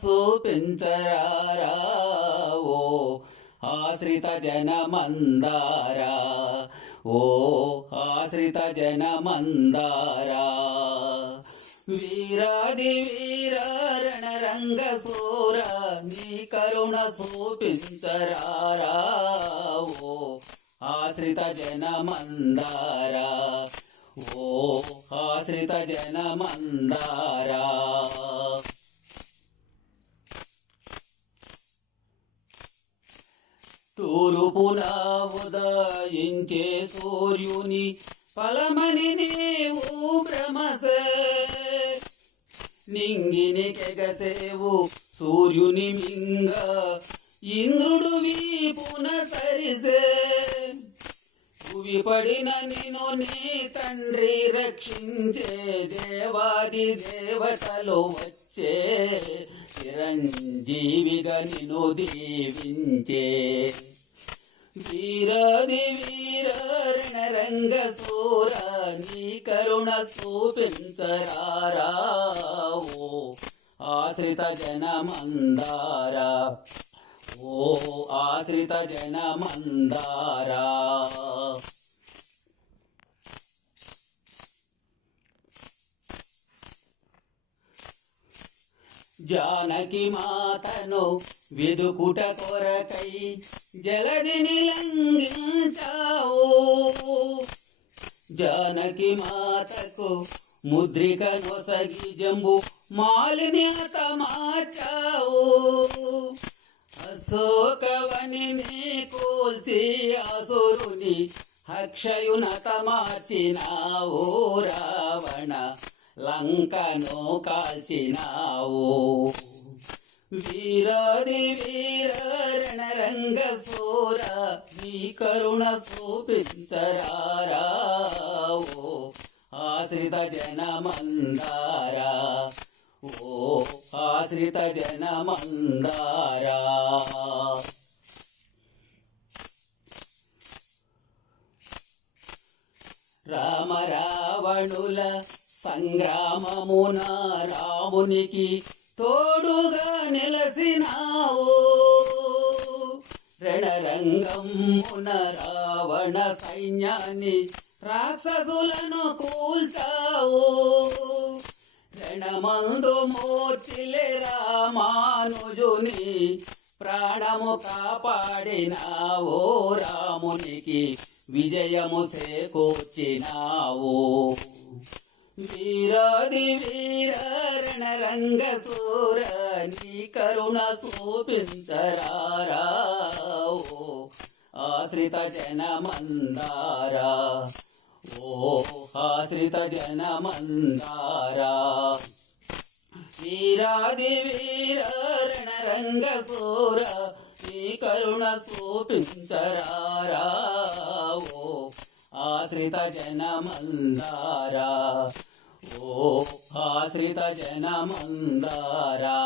చూపించరారా ఓ ఆశ్రిత జనమందారా ఓ ఆశ్రిత జనమందారా వీరాది వీర రణరంగ సూర నీ కరుణ చూపించరారా ఓ ఆశ్రిత జనమందారా ఓ ఆశ్రిత జనమందారా తూర్పున ఉదయించే సూర్యుని ఫలమని నీవు భ్రమసే నింగిని కెగసేవు సూర్యుని మింగ ఇంద్రుడు వీపున సరిసే భువి పడిన నిన్ను నీ తండ్రి రక్షించే దేవాది దేవతలు వచ్చే చిరంజీవిగా నిన్ను దీవించే వీరాది వీర రణరంగ సూర నీ కరుణ చూపించరారా ఓ ఆశ్రిత జనమందారా ఓ ఆశ్రిత జనమందారా జానకి మాతను వెదుకుట కొరకై జలదిని లంఘించావు జానకి మాతకు ముద్రిక నొసగి జంబు మాలిని తమాచావు అశోకవనిని కూల్చి అసురుని అక్షయునత మార్చినావు రావణ లంకను కాల్చినావు వీరాది వీర రణరంగ సూర నీ కరుణ చూపించరారా ఓ ఆశ్రిత జనమందారా ఓ ఆశ్రిత జనమందారా రామ రావణుల సంగ్రామమున రామునికి తోడుగా నిలసినావు రణరంగమున రావణ సైన్యాన్ని రాక్షసులను కూల్చావు రణమందు మూర్తిలే రామానుజుని ప్రాణము కాపాడినావు రామునికి విజయము చేకూర్చినావు వీరాది వీర రణరంగ సూర నీ కరుణ చూపించరారా ఓ ఆశ్రిత జనమందారా ఓ ఆశ్రిత జనమందారా వీరాది వీర రణరంగ సూర నీ కరుణ చూపించరారా ఓ ఆశ్రిత జనమందారా ఓ ఆశ్రిత జనమందారా